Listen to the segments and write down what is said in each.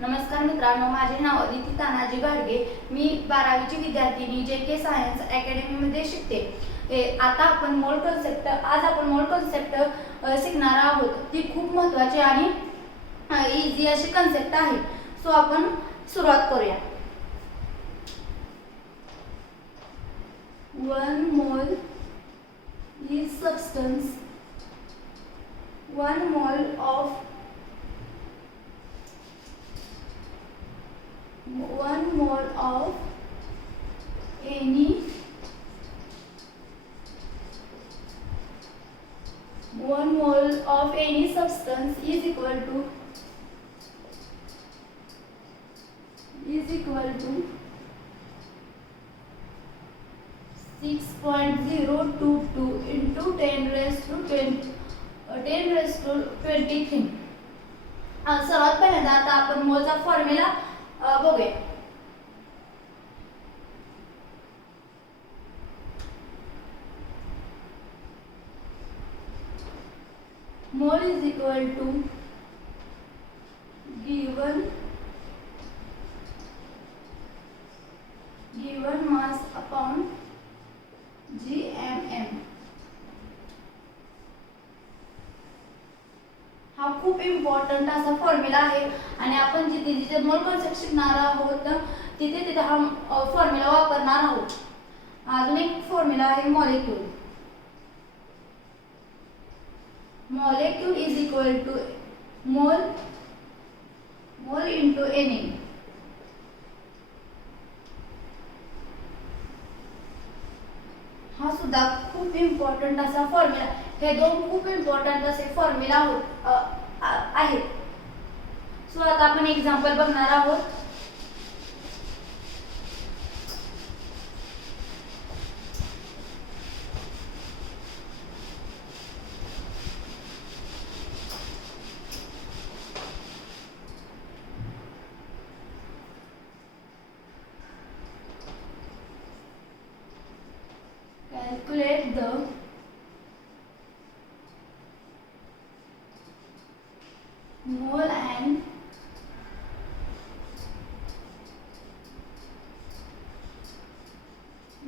नमस्कार मित्रांनो, माझे नाव अदिती तानाजी गाडगे। मी 12वीची विद्यार्थिनी JK सायन्स अकॅडमीमध्ये शिकते। आज आपण मोल कन्सेप्ट शिकणार आहोत। ती खूप महत्त्वाची आणि इझी अशी कन्सेप्ट आहे। सो आपण सुरुवात करूया। 1 मोल is substance. 1 mole of 1 mole of any 1 mole of any substance is equal to 6.022 into 10 raised to 23। सर्वात पहिल्यांदा आता आपण मोलचा फॉर्म्युला बघूया। Mole is equal to given mass upon GMM। हा खूप इम्पॉर्टंट असा फॉर्म्युला आहे आणि आपण जिथे मोल कन्सेप्ट शिकणार आहोत तिथे हा फॉर्म्युला वापरणार आहोत। अजून एक फॉर्म्युला आहे molecule. Molecule is equal to mole into Na। हा सुद्धा खूप इम्पॉर्टंट असा फॉर्म्युला। हे दोन खूप इम्पॉर्टंट असे फॉर्म्युला आहेत। सो आता आपण एक्झाम्पल बघणार आहोत। Calculate the mole and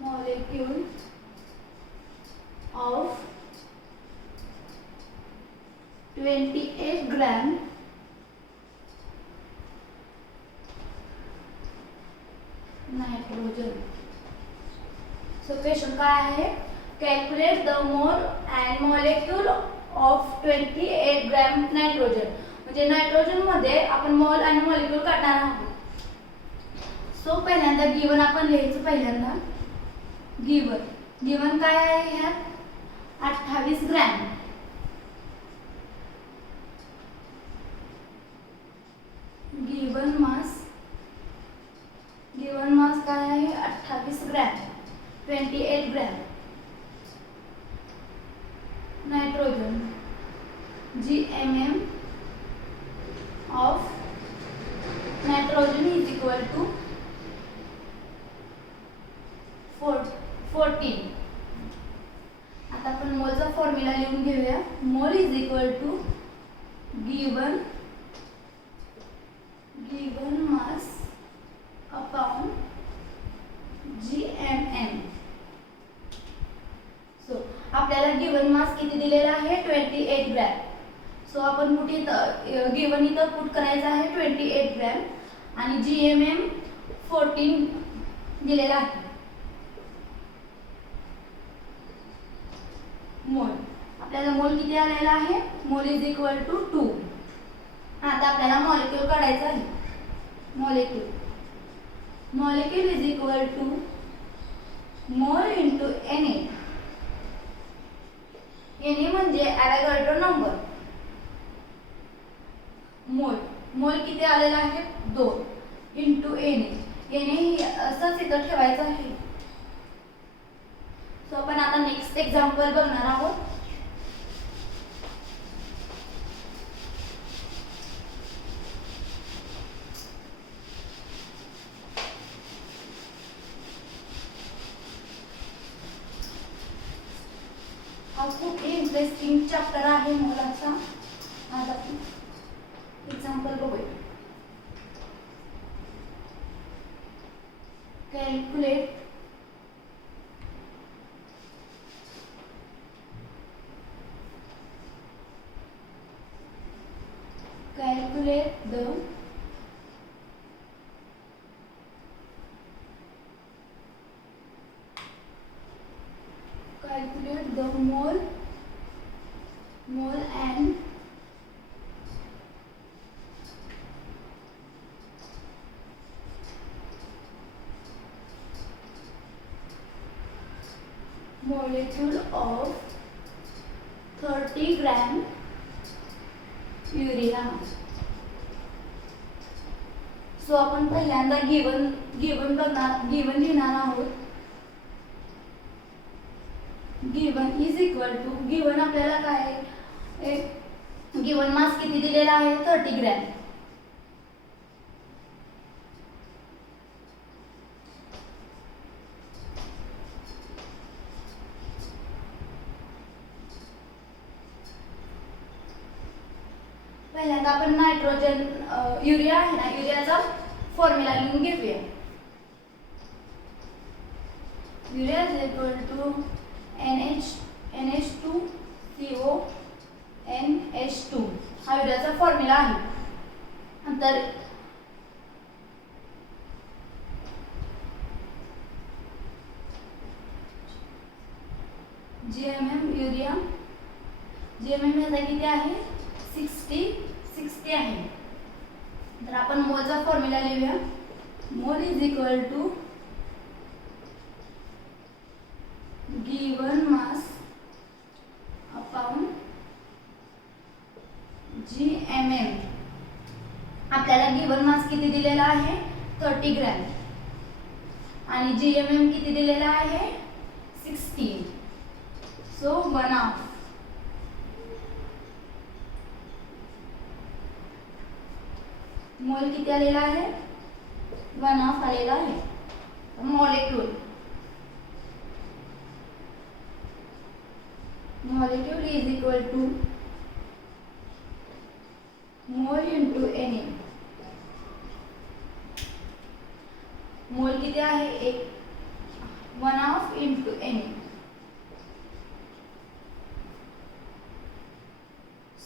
molecule of 28 gram nitrogen. So question काय आहे? Calculate the mole and molecule of 28 gram nitrogen. म्हणजे नायट्रोजन मध्ये आपण मोल आणि मॉलिक्यूल काढणार आहोत। सो पहिल्यांदा गिवन आपण लिहायचं। पहिल्यांदा गिवन काय आहे? ह्यात 28 ग्रॅम। गिवन मास काय आहे? 28 ग्रॅम, 28 gram nitrogen. GMM of nitrogen is equal to 14। आता आपण मोलचा फॉर्म्युला लिहून घेऊया। Mole is equal to given mass upon GMM। So आपल्याला गिवन मास किती दिलेला आहे? 28 ग्रॅम। सो आपण कुठे गिवन इथं पुट करायचं आहे 28 ग्रॅम आणि GMM 14 दिलेला आहे। मोल आपल्याला मोल किती आलेला आहे? Mole is equal to 2। आता आपल्याला मॉलिक्यूल काढायचं आहे। Molecule is equal to mole into Na। Na म्हणजे ॲव्होगाड्रो नंबर। मोल किती आलेला आहे? 2 इंटू Na असंच इथं ठेवायचं आहे। सो आपण आता नेक्स्ट एक्झाम्पल बघणार आहोत। हा खूप इंटरेस्टिंग चॅप्टर आहे मोलाचा। आज आपण एक्झाम्पल बघूया। calculate the mole and molecule of 30 gram urea. सो आपण पहिल्यांदा गिवन लिहिणार आहोत. Given is equal to given आपल्याला काय आहे, गिवन मास किती दिलेला आहे 30 ग्रॅम. पहिल्यांदा आपण नायट्रोजन युरिया आहे ना, युरियाचा फॉर्म्युला लिहून घेऊया. Urea is equal to NH2CO NH2 हा युरियाचा फॉर्म्युला आहे. नंतर GMM युरिया, GMM याचा किती आहे 60 आहे. तर आपण मोलचा फॉर्म्युला लिहूया. Mole is equal to given mass upon GMM. आपल्याला गिवन मास किती दिलेला आहे 30 ग्रॅम आणि GMM किती दिलेला आहे 60. सो 1/2 मोल किती आलेला आहे 1/2 आलेला आहे. Molecule is equal to mole into Na. Mole किती आहे 1/2 into Na.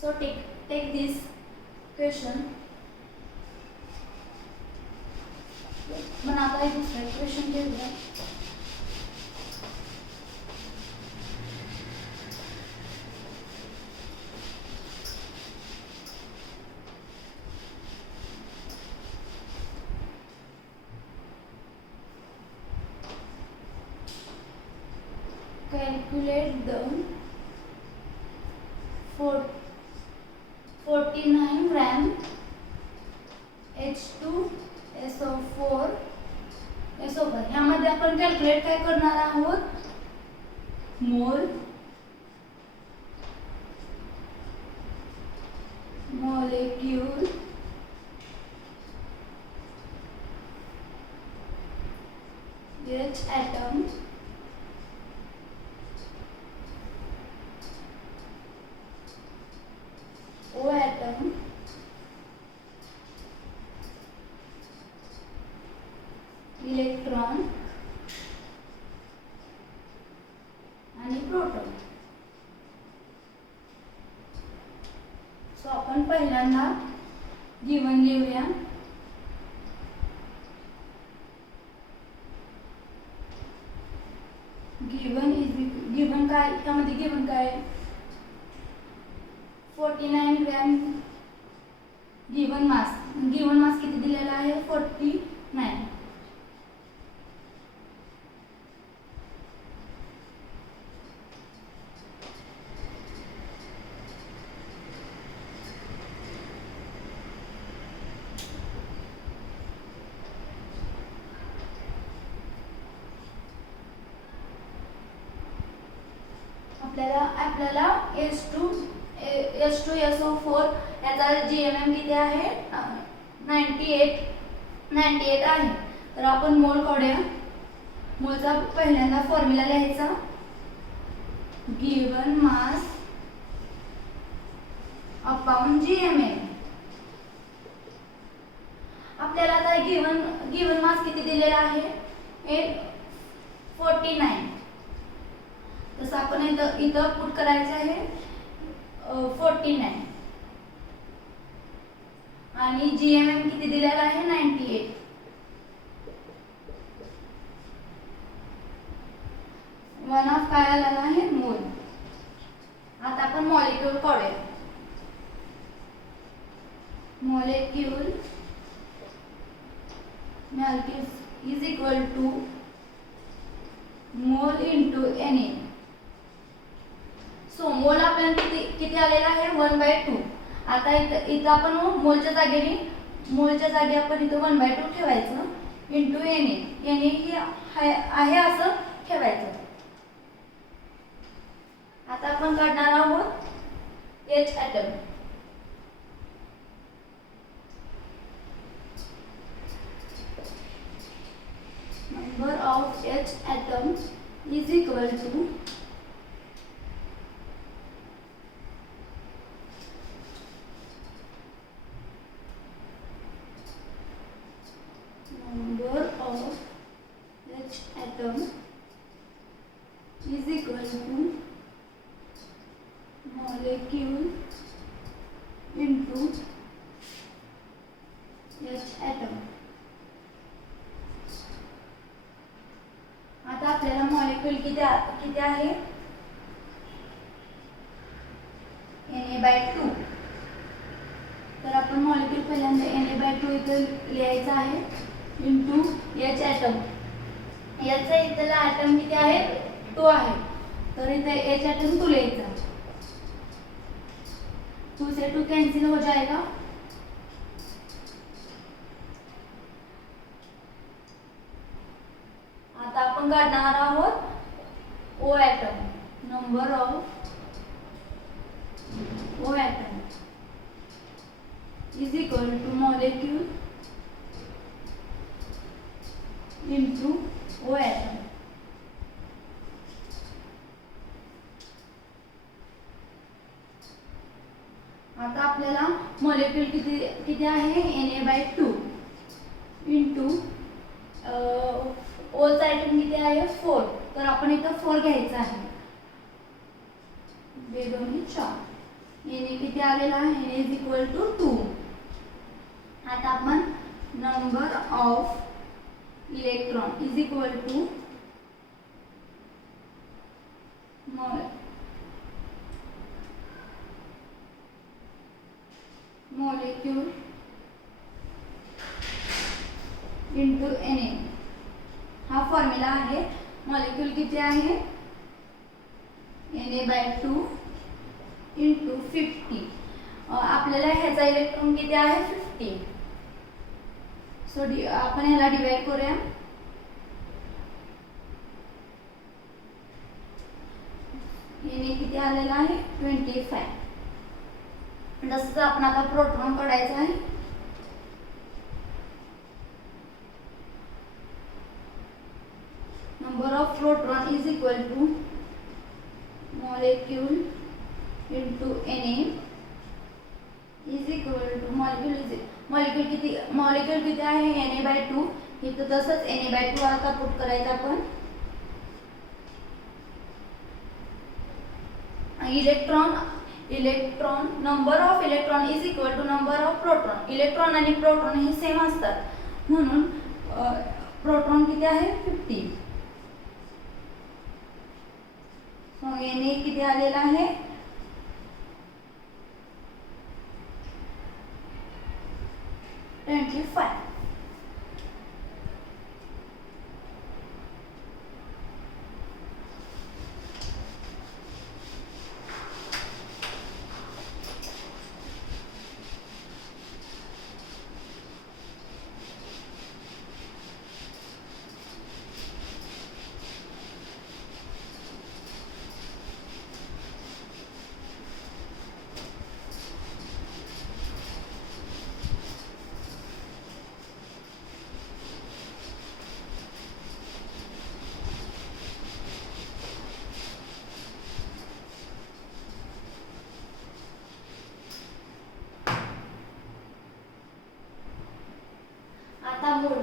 So take this question. बनाता है दूसरा क्वेश्चन के लिए. Calculate the 49 gram H2SO4 ह्यामध्ये आपण कॅल्क्युलेट काय करणार आहोत mole, molecule, H atom, O atom, electron आणि प्रोटॉन. सो आपण पहिल्यांदा गिवन लिहूया. गिवन काय यामध्ये गिवन काय 49 ग्रॅम गिवन मास किती दिलेला आहे 49. आपल्याला H2SO4 याचा GMM किती आहे 98 आहे. तर आपण मोल काढूया. मोलचा पहिल्यांदा फॉर्म्युला लिहायचा गिवन मास अपॉन GMM. आपल्याला आता गिवन मास किती दिलेला आहे 49. तसं आपण इथं पुट करायचं आहे 49 आणि GMM किती दिलेला आहे 98. वन ऑफ काय आलेला आहे मोल. आता आपण मॉलिक्यूल काढूया. Molecule is equal to mole into Na. So mole आपल्याला किती आलेला आहे 1/2. आता इथं आपण मोलच्या जागी आपण इथं 1/2 ठेवायचं इंटू Na ही आहे असं ठेवायचं. आता आपण काढणार आहोत H atom. Number of H atoms is equal to number of H atom is equal to molecule into H atom. आता आपल्याला मॉलिक्यूल किती आहे Na/2. तर आपण मॉलिक्यूल पहिल्यांदा Na/2 इथे लिहायचं आहे इंटू H ॲटम. याचा इथला ॲटम किती आहे 2 आहे, तर इथे H ॲटम 2 लिहायचा. 2 से 2 कैंसिल हो जाएगा. आता आपण काढणार आहोत O atom. Number of O atom is equal to molecule into O atom. आता आपल्याला मॉलिक्यूल किती आहे Na/2 इंटू ओचा आयटम किती आहे 4. तर आपण इथं 4 घ्यायचं आहे. 2 2 4. Na किती आलेला आहे Na इज इक्वल टू 2. आता आपण number of electron is equal to molecule into Na. हा फॉर्म्युला आहे. मॉलिक्यूल किती आहे Na/2 इंटू 50. आपल्याला ह्याचा इलेक्ट्रॉन किती आहे 50. सो आपण ह्याला डिवाइड करूया. Na किती आलेला आहे 25. जसं आपण आता प्रोटॉन काढायचा आहे. Number of proton is equal to molecule into Na is equal to molecule किती आहे Na/2. इथं तसंच Na/2 आता पुट करायचं आपण. Electron number of electron is equal to number of proton. इलेक्ट्रॉन आणि प्रोटॉन हे सेम असतात म्हणून प्रोटॉन किती आहे 50. सो Na किती आलेला आहे 25.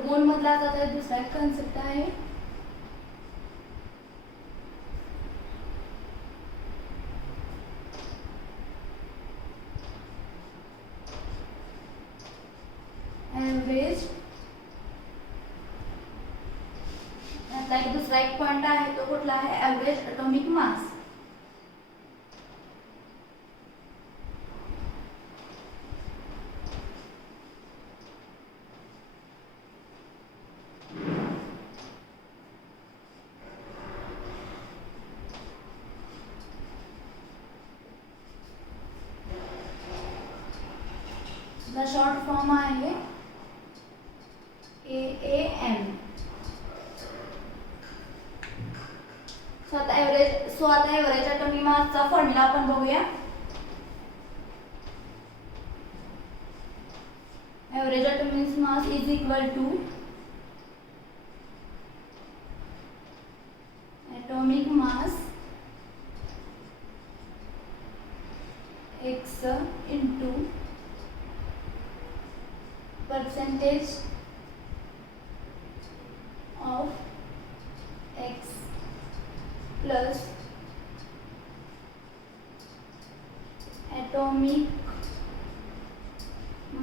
मोल मधला आता दुसरा कन्सेप्ट आहे atomic mass. The short form आहे AAM. आता एव्हरेज atomic mass चा फॉर्म्युला आपण बघूया. Average atomic mass is equal to atomic mass x into percentage of x plus atomic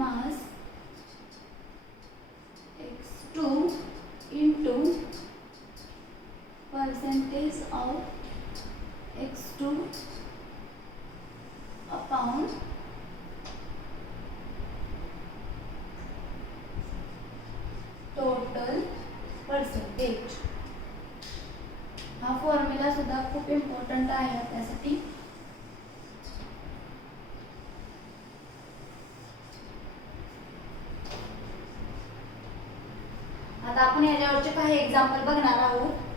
mass x2 into percentage of x2 upon total percentage. हा फॉर्म्युला सुद्धा खूप इम्पॉर्टंट आहे आपल्यासाठी. आता आपण याच्यावरचे काही एक्झाम्पल बघणार आहोत.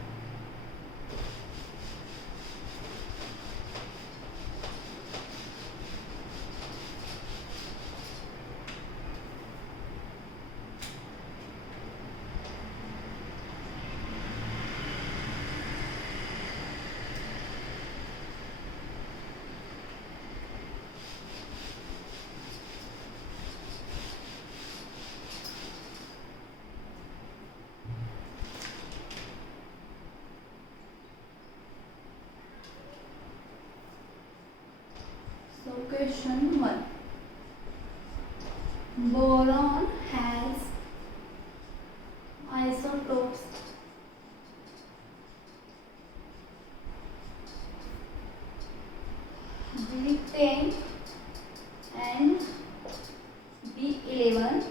Question 1. Boron has isotopes B10 and B11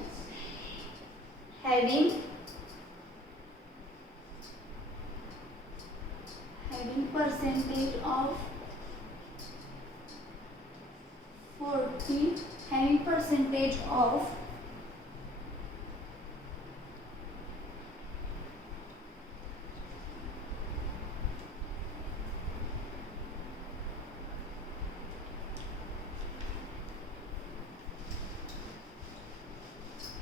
having percentage of 40, having percentage of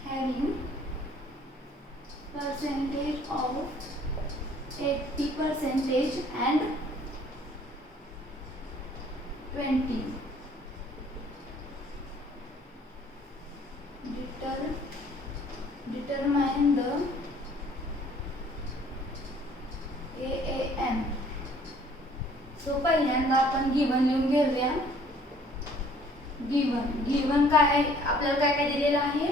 having percentage of 80% and 20. Determine the AAM. सो पहिल्यांदा आपण गिवन लिहून घेऊया. गिवन काय आपल्याला काय काय दिलेलं आहे.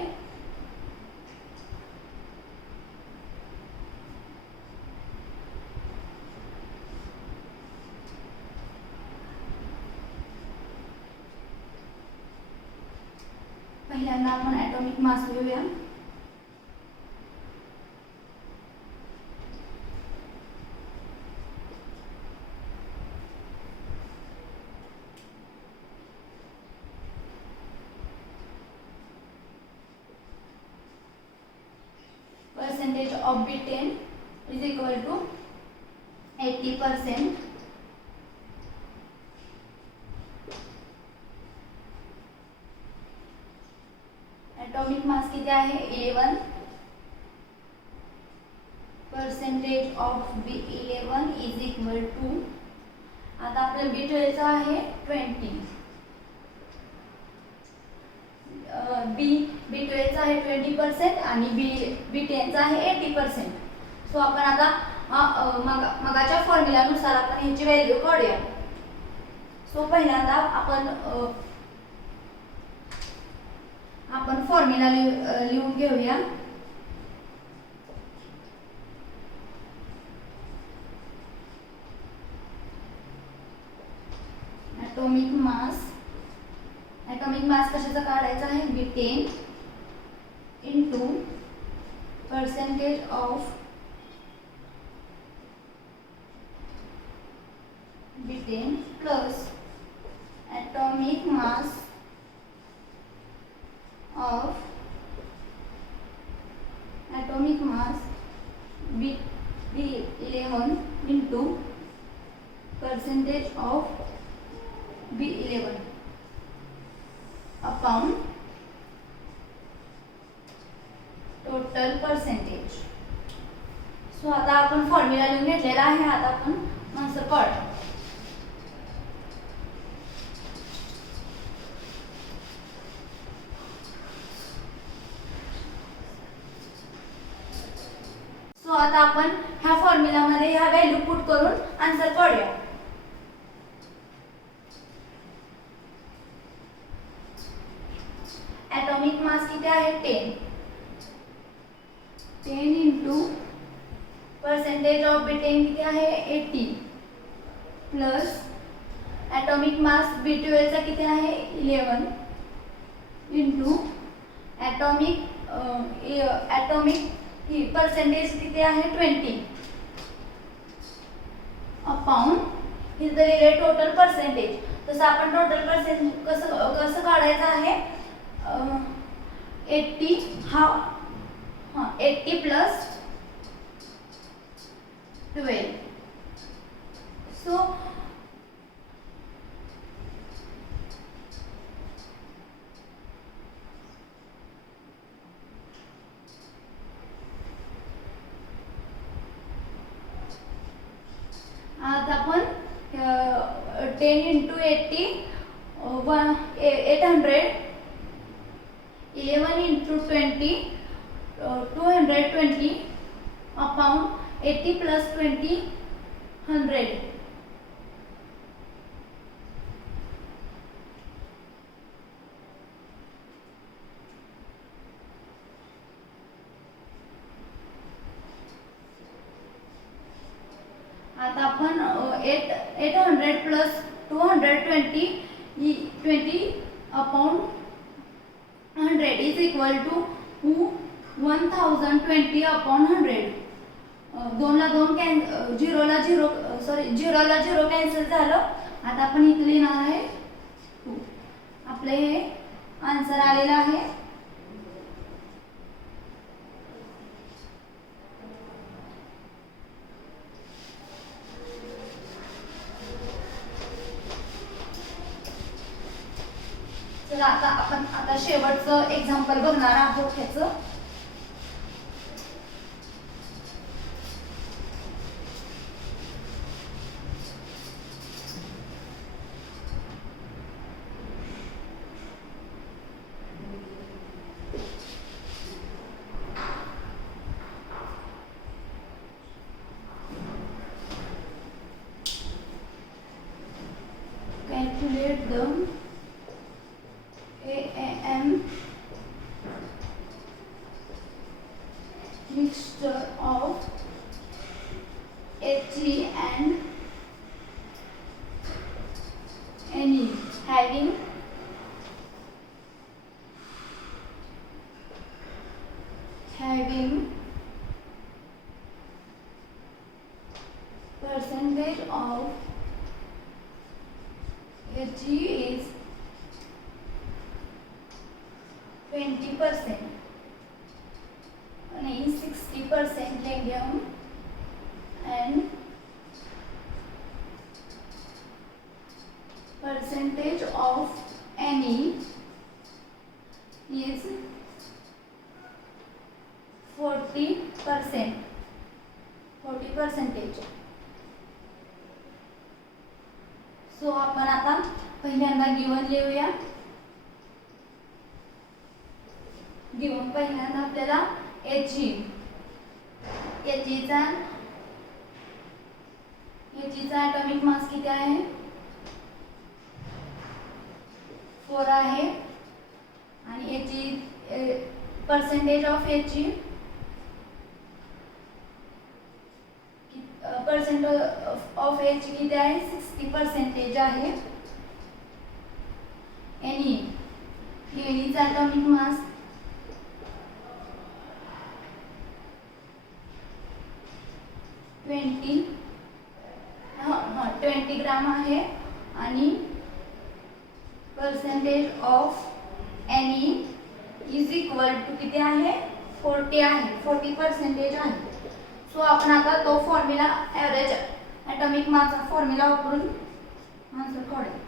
पहिल्यांदा आपण ॲटॉमिक मास लिहूया. Percentage of B10 is equal to 80%. atomic mass किती आहे 11. percentage of B11 is equal to आता आपल्याला B12 चा आहे 20. B12 चा आहे 20% आणि B10 चा आहे 80%. सो आपण आता मगाच्या फॉर्म्युलानुसार आपण ह्याची व्हॅल्यू काढूया. सो पहिल्यांदा आपण फॉर्म्युला लिहून घेऊया. ॲटॉमिक मास कशाचा काढायचा आहे B10 into percentage of B10 plus atomic mass B11 into percentage of B11 upon total percentage. सो आता आपण फॉर्म्युला लिहून घेतलेला आहे. आता आपण आन्सर काढू. सो आता आपण ह्या फॉर्म्युला मध्ये ह्या व्हॅल्यू पुट करून आन्सर काढूया. ॲटॉमिक मास किती आहे 10 इंटू पर्सेंटेज ऑफ B10 किती आहे 80 प्लस ॲटॉमिक मास B12 चा किती आहे 11 इंटू ॲटॉमिक ही पर्सेंटेज किती आहे 20 अपॉन ही दिलेले टोटल पर्सेंटेज. तसं आपण टोटल पर्सेंटेज कसं काढायचं आहे 80 प्लस 12. सो आता आपण 10 इंटू 80 800 11 इंटू 20 220 अपॉन 80 प्लस 20 100. आता आपण 800 plus 220 20 upon 100 is equal to 1020 upon 100. 2 ला 2 झिरोला झिरो कॅन्सल झालं. आता आपण इथे लिहिणार आहे 2. आपले हे आन्सर आलेलं आहे. तर आता आपण शेवटचं एक्झाम्पल बघणार आहोत ह्याचं. Calculate the AAM mixture of He and Ne having percentage of He is 20% and 60% radium and percentage of Ne is 40%. सो आपण आता पहिल्यांदा गिवन लिहूया. गिवन पहिल्यांदा आपल्याला Heचा ॲटॉमिक मास किती आहे 4 आहे आणि याची पर्सेंटेज ऑफ He किती आहे 60% आहे. Ne's atomic mass 20 ग्राम आहे आणि percentage of Ne is equal to किती आहे 40 आहे 40% आहे. सो आपण आता तो फॉर्म्युला एव्हरेज ॲटॉमिक मासचा फॉर्म्युला वापरून आन्सर काढू.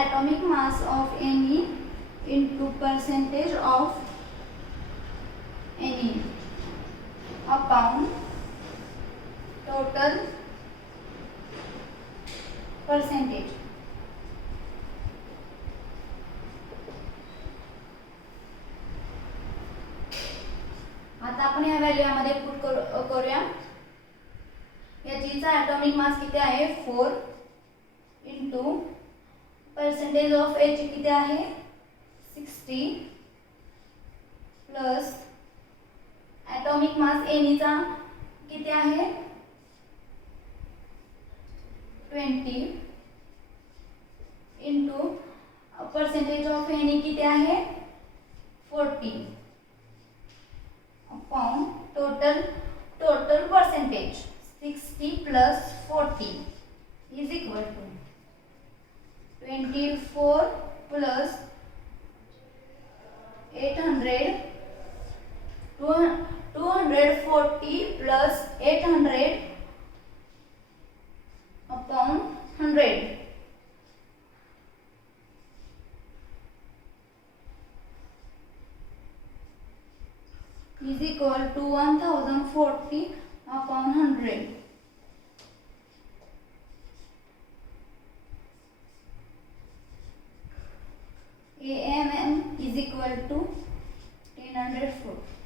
atomic mass of Ne into percentage of Ne upon total percentage. आता आपण या व्हॅल्यू यामध्ये पुट करूया. याचीचा ॲटॉमिक मास किती आहे 4 इंटू पर्सेंटेज ऑफ ए ची किती आहे 60 प्लस ॲटॉमिक मास एनीचा किती आहे 20 इंटू पर्सेंटेज ऑफ एनी किती आहे 40 upon total percentage 60 plus 40 is equal to 24 plus 800 240 plus 800 upon 100 is equal to 1040 upon 100. AMM is equal to 10 4.